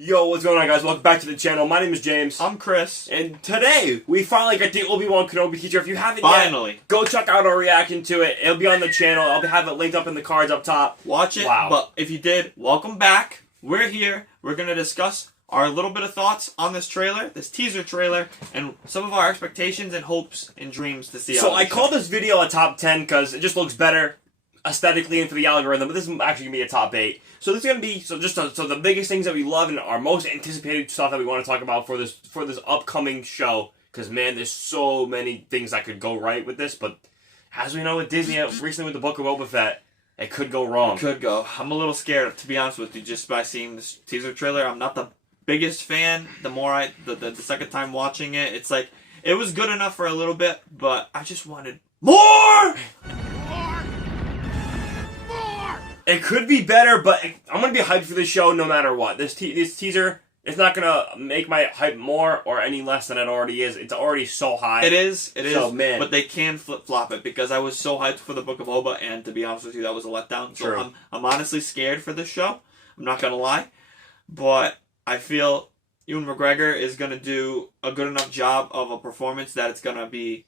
Yo, what's going on, guys? Welcome back to the channel. My name is James. I'm Chris. And today, we finally got the Obi-Wan Kenobi teaser. If you haven't yet, go check out our reaction to it. It'll be on the channel. I'll have it linked up in the cards up top. Watch it. Wow. But if you did, welcome back. We're here. We're going to discuss our little bit of thoughts on this trailer, this teaser trailer, and some of our expectations and hopes and dreams to see. So I call this video a top 10 because it just looks better aesthetically and for the algorithm, but this is actually going to be a top 8. So this is going to be, so the biggest things that we love and our most anticipated stuff that we want to talk about for this upcoming show, because man, there's so many things that could go right with this, but as we know with Disney, recently with the Book of Boba Fett, it could go wrong. It could go. I'm a little scared, to be honest with you, just by seeing this teaser trailer. I'm not the biggest fan. The second time watching it, it's like, it was good enough for a little bit, but I just wanted more! It could be better, but I'm going to be hyped for this show no matter what. This teaser, it's not going to make my hype more or any less than it already is. It's already so high. It is. So, man. But they can flip-flop it, because I was so hyped for the Book of Boba, and to be honest with you, that was a letdown. So True. I'm honestly scared for this show. I'm not going to lie. But I feel Ewan McGregor is going to do a good enough job of a performance that it's going to be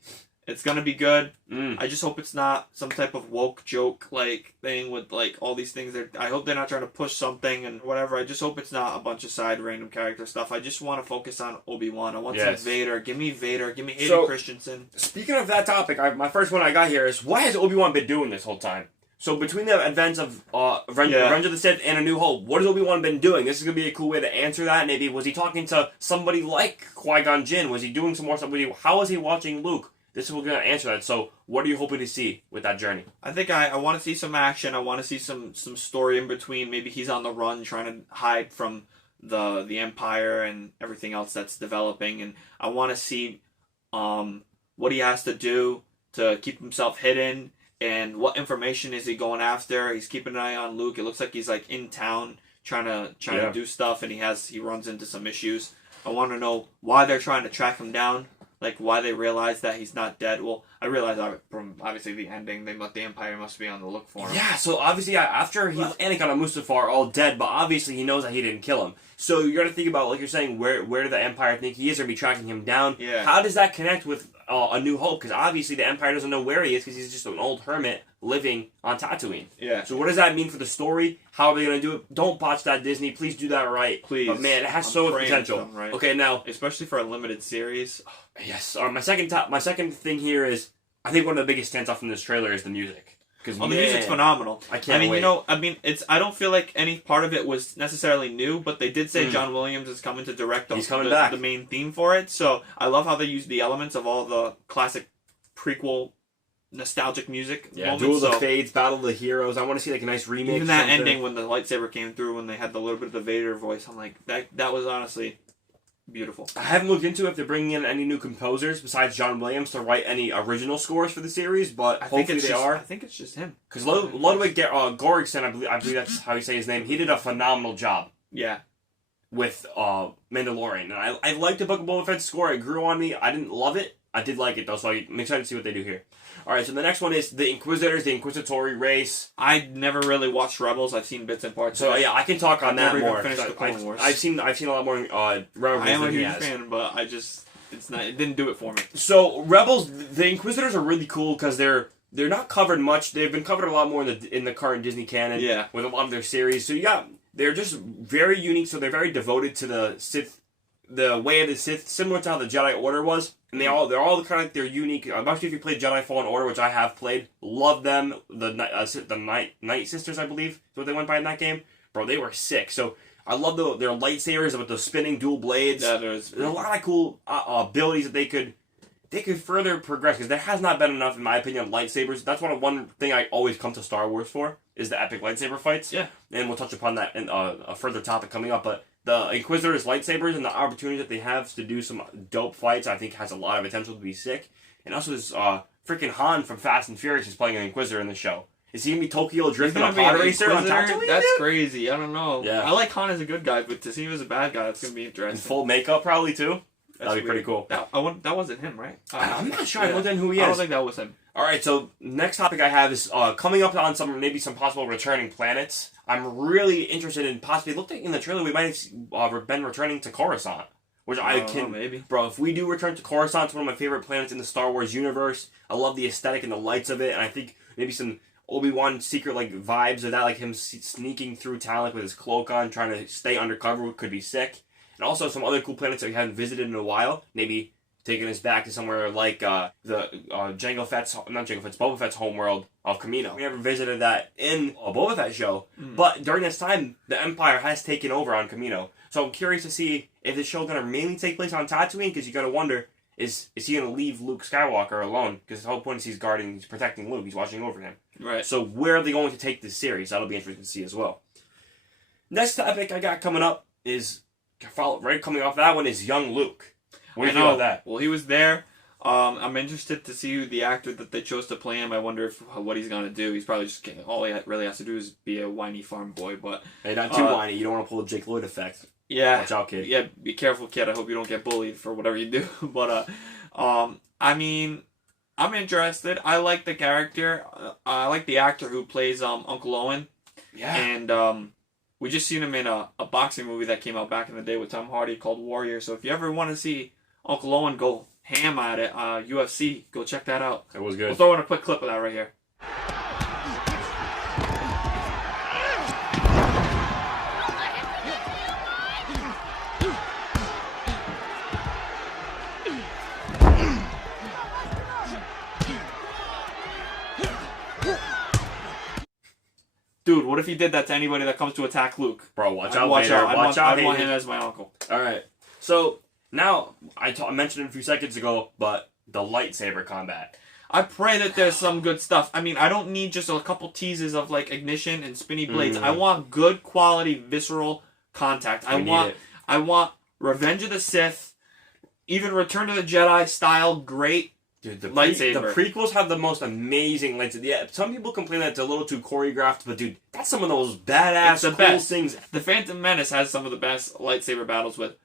good. I just hope it's not some type of woke joke like thing with like all these things. I hope they're not trying to push something and whatever. I just hope it's not a bunch of side random character stuff. I just want to focus on Obi-Wan. I want some Vader. Give me Vader. Give me Hayden Christensen. Speaking of that topic, my first one I got here is, what has Obi-Wan been doing this whole time? So between the events of Revenge of the Sith and A New Hope, what has Obi-Wan been doing? This is going to be a cool way to answer that. Maybe was he talking to somebody like Qui-Gon Jinn? Was he doing some more stuff? How was he watching Luke? This is what we're going to answer that. So, what are you hoping to see with that journey? I think I want to see some action. I want to see some story in between. Maybe he's on the run trying to hide from the Empire and everything else that's developing. And I want to see what he has to do to keep himself hidden and what information is he going after. He's keeping an eye on Luke. It looks like he's like in town trying to do stuff, and he runs into some issues. I want to know why they're trying to track him down. Like, why they realize that he's not dead. Well, I realize from, obviously, the ending, the Empire must be on the look for him. Yeah, so obviously, after he left Anakin and Mustafar all dead, but obviously he knows that he didn't kill him. So you got to think about, like you're saying, where the Empire think he is, or be tracking him down. Yeah. How does that connect with A New Hope? Because obviously the Empire doesn't know where he is, because he's just an old hermit living on Tatooine. Yeah. So what does that mean for the story? How are they going to do it? Don't botch that, Disney. Please do that right. Please. But man, it has so much potential. Right. Okay, now, especially for a limited series. Yes. My second thing here is, I think one of the biggest standouts from this trailer is the music. Because the music's phenomenal. I can't wait. I don't feel like any part of it was necessarily new, but they did say John Williams is coming to direct the main theme for it. So I love how they use the elements of all the classic prequel nostalgic music. Yeah, Duel of the Fates, Battle of the Heroes. I want to see like a nice remake. Even that ending when the lightsaber came through, when they had the little bit of the Vader voice, I'm like, that was honestly beautiful. I haven't looked into if they're bringing in any new composers besides John Williams to write any original scores for the series, but hopefully they are. I think it's just him. Because Ludwig Göransson, I believe that's how you say his name, he did a phenomenal job. Yeah. With Mandalorian. And I liked the Book of Boba Fett's score. It grew on me. I didn't love it. I did like it, though, so I'm excited to see what they do here. Alright, so the next one is the Inquisitors, the Inquisitory race. I never really watched Rebels. I've seen bits and parts. So yeah, I can talk on that more. I've seen a lot more Rebels. I am a huge fan, but it didn't do it for me. So Rebels, the Inquisitors are really cool because they're not covered much. They've been covered a lot more in the current Disney canon. Yeah. With a lot of their series. So they're just very unique. So they're very devoted to the Sith, the way of the Sith, similar to how the Jedi Order was. And they're all kind of like, they're unique. Especially if you played Jedi Fallen Order, which I have played. Love them. The Night Sisters, I believe, is what they went by in that game. Bro, they were sick. So I love their lightsabers with the spinning dual blades. Yeah, there's a lot of cool abilities that they could further progress, because there has not been enough, in my opinion, of lightsabers. That's one thing I always come to Star Wars for, is the epic lightsaber fights. Yeah. And we'll touch upon that in a further topic coming up, but the Inquisitors' lightsabers and the opportunity that they have to do some dope fights, I think has a lot of potential to be sick. And also this freaking Han from Fast and Furious is playing an Inquisitor in the show. Is he going to be Tokyo Drift in a pod racer on Tatooine? That's crazy. I don't know. Yeah. I like Han as a good guy, but to see him as a bad guy, that's going to be interesting. In full makeup probably too? That'd be pretty cool. That wasn't him, right? I'm not sure. I looked in who he is. I don't think that was him. All right, so next topic I have is coming up on maybe some possible returning planets. I'm really interested in possibly, it looked like in the trailer we might have been returning to Coruscant, which I can, maybe. Bro, if we do return to Coruscant, it's one of my favorite planets in the Star Wars universe. I love the aesthetic and the lights of it, and I think maybe some Obi-Wan secret like vibes of that, like him sneaking through town like with his cloak on, trying to stay undercover could be sick. And also some other cool planets that we haven't visited in a while, maybe taking us back to somewhere like Boba Fett's homeworld of Kamino. We never visited that in a Boba Fett show, but during this time, the Empire has taken over on Kamino. So I'm curious to see if this show going to mainly take place on Tatooine, because you got to wonder, is he going to leave Luke Skywalker alone? Because the whole point is he's protecting Luke, he's watching over him. Right. So where are they going to take this series? That'll be interesting to see as well. Next topic I got coming up is, right coming off that one, is young Luke. What do you think about that? Well, he was there. I'm interested to see the actor that they chose to play him. I wonder what he's going to do. He's probably just all he really has to do is be a whiny farm boy. But hey, not too whiny. You don't want to pull the Jake Lloyd effect. Yeah. Watch out, kid. Yeah, be careful, kid. I hope you don't get bullied for whatever you do. But I mean, I'm interested. I like the character. I like the actor who plays Uncle Owen. Yeah. And we just seen him in a boxing movie that came out back in the day with Tom Hardy called Warrior. So if you ever want to see Uncle Owen go ham at it, UFC, go check that out. It was good. We'll throw in a quick clip of that right here. Dude, what if he did that to anybody that comes to attack Luke? Bro, watch out, Vader. Watch out, I want him as my uncle. Alright, so now, I mentioned it a few seconds ago, but the lightsaber combat. I pray that there's some good stuff. I mean, I don't need just a couple teases of like ignition and spinny blades. I want good quality visceral contact. I want Revenge of the Sith, even Return of the Jedi style great Dude, lightsaber. The prequels have the most amazing lightsaber. Yeah, some people complain that it's a little too choreographed, but dude, that's some of those badass cool things. The Phantom Menace has some of the best lightsaber battles with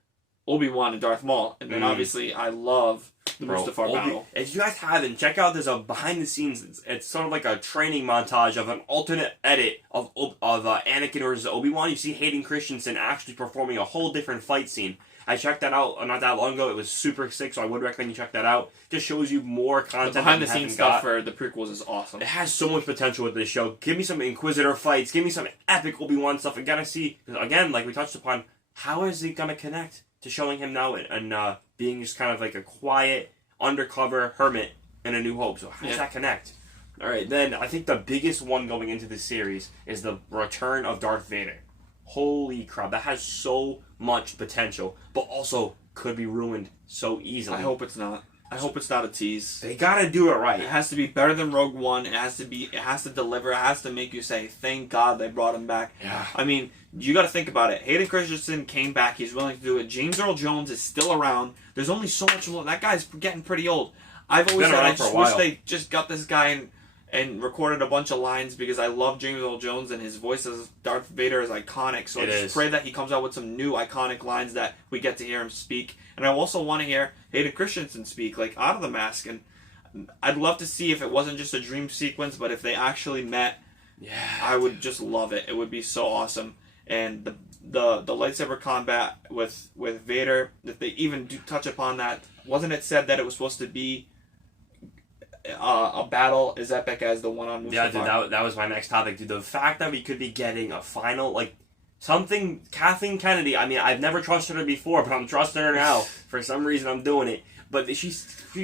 Obi-Wan and Darth Maul, and then obviously I love the Mustafar battle. If you guys haven't, check out, there's a behind the scenes, it's sort of like a training montage of an alternate edit of Anakin versus Obi-Wan. You see Hayden Christensen actually performing a whole different fight scene. I checked that out not that long ago. It was super sick, so I would recommend you check that out. Just shows you more content. The behind the scenes stuff for the prequels is awesome. It has so much potential with this show. Give me some Inquisitor fights. Give me some epic Obi-Wan stuff. I gotta see, again, like we touched upon, how is he gonna connect to showing him now and being just kind of like a quiet, undercover hermit in A New Hope. So how does that connect? Alright, then I think the biggest one going into this series is the return of Darth Vader. Holy crap, that has so much potential, but also could be ruined so easily. I hope it's not. I hope it's not a tease. They gotta do it right. It has to be better than Rogue One. It has to deliver. It has to make you say, thank God they brought him back. Yeah. I mean, you gotta think about it. Hayden Christensen came back. He's willing to do it. James Earl Jones is still around. There's only so much more. That guy's getting pretty old. I've always said I just wish they just got this guy and recorded a bunch of lines because I love James Earl Jones and his voice as Darth Vader is iconic. So I just pray that he comes out with some new iconic lines that we get to hear him speak. And I also want to hear Hayden Christensen speak, like out of the mask. And I'd love to see if it wasn't just a dream sequence, but if they actually met, I would just love it. It would be so awesome. And the lightsaber combat with Vader, if they even do touch upon that, wasn't it said that it was supposed to be a battle as epic as the one on Mustafar? Yeah, dude, that was my next topic, dude. The fact that we could be getting a final, like, something, Kathleen Kennedy, I mean, I've never trusted her before, but I'm trusting her now. For some reason, I'm doing it. But she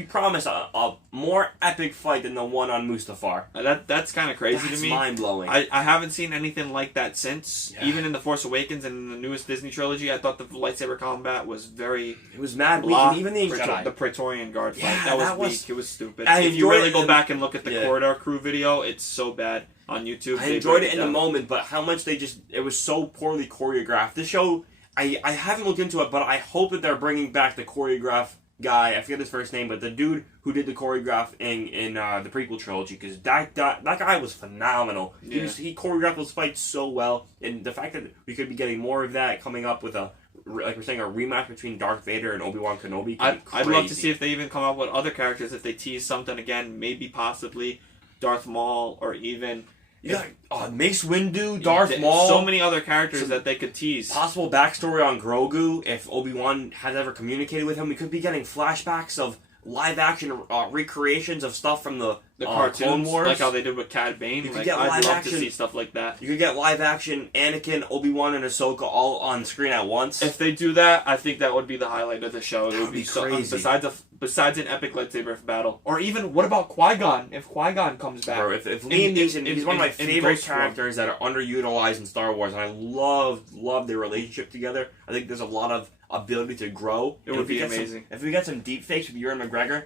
promised a more epic fight than the one on Mustafar. That's kind of crazy to me. That's mind-blowing. I haven't seen anything like that since. Yeah. Even in The Force Awakens and in the newest Disney trilogy, I thought the lightsaber combat was very... It was mad weak. And even the Praetorian Guard fight, that was weak. It was stupid. If you really go back and look at the Corridor Crew video, it's so bad on YouTube. I enjoyed it in the moment, but how much it was so poorly choreographed. The show, I haven't looked into it, but I hope that they're bringing back the choreograph guy, I forget his first name, but the dude who did the choreograph in the prequel trilogy, because that guy was phenomenal. Yeah. He choreographed those fights so well, and the fact that we could be getting more of that coming up with a like we're saying, a rematch between Darth Vader and Obi-Wan Kenobi. I'd love to see if they even come up with other characters, if they tease something again, maybe possibly Darth Maul, or even Mace Windu, Darth Maul. So many other characters that they could tease. Possible backstory on Grogu, if Obi-Wan has ever communicated with him. We could be getting flashbacks of live-action recreations of stuff from the cartoons, Clone Wars. like how they did with Cad Bane. I'd love to see stuff like that. You could get live-action Anakin, Obi-Wan, and Ahsoka all on screen at once. If they do that, I think that would be the highlight of the show. It would be crazy. Besides an epic lightsaber battle, or even what about Qui-Gon? If Qui-Gon comes back, Bro, if Liam Neeson, he's one of my favorite characters that are underutilized in Star Wars, and I love their relationship together. I think there's a lot of ability to grow. It would be amazing. If we get some deep fakes with Ewan McGregor,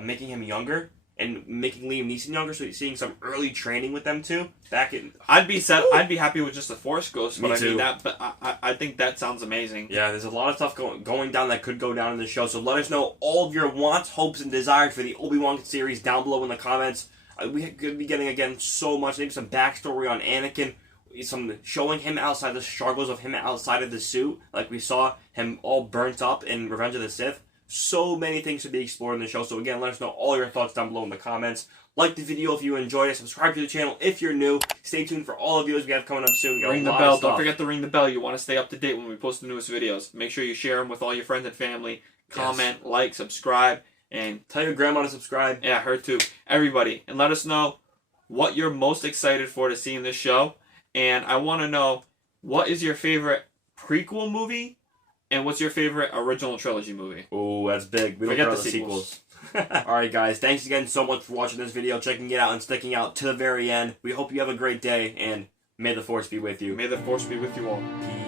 making him younger and making Liam Neeson younger, so you're seeing some early training with them too. I'd be happy with just a Force Ghost, but I think that sounds amazing. Yeah, there's a lot of stuff going down that could go down in the show. So let us know all of your wants, hopes, and desires for the Obi-Wan series down below in the comments. We could be getting again so much, maybe some backstory on Anakin. Some showing him outside the struggles of him outside of the suit, like we saw him all burnt up in Revenge of the Sith. So many things to be explored in the show. So again, let us know all your thoughts down below in the comments. Like the video if you enjoyed it. Subscribe to the channel if you're new. Stay tuned for all the videos we have coming up soon. Ring the bell. Don't forget to ring the bell. You want to stay up to date when we post the newest videos. Make sure you share them with all your friends and family. Comment, like, subscribe, and tell your grandma to subscribe. Yeah, her too. Everybody. And let us know what you're most excited for to see in this show. And I want to know, what is your favorite prequel movie? And what's your favorite original trilogy movie? Oh, that's big. We don't forget the sequels. Alright guys, thanks again so much for watching this video, checking it out, and sticking out to the very end. We hope you have a great day, and may the Force be with you. May the Force be with you all. Peace.